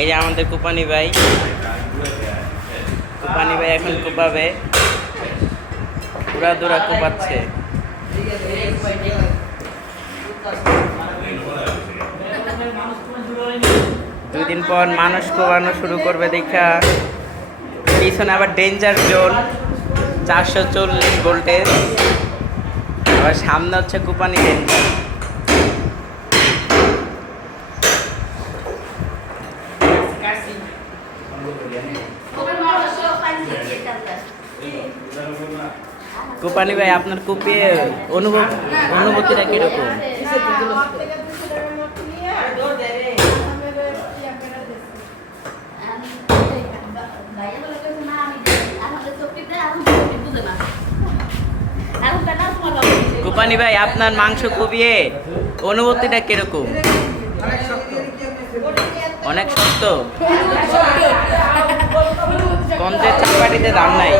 এই যে আমাদের কুপানি ভাই এখন কুপাবে, উড়াদুরা কুপাচ্ছে। 2 দিন পর মানুষ কুপানো শুরু করবে দেখা। পিছনে আবার ডেঞ্জার জোন 440 ভোল্টেজ, আবার সামনে হচ্ছে কুপানি ডেঞ্জার। কুপানি ভাই আপনার কুপিয়ে অনুভূতিটা কিরকম? কুপানি ভাই আপনার মাংস কুপিয়ে অনুভূতিটা কিরকম? অনেক শক্ত। গঞ্জের চাপাটিতে দাম নাই।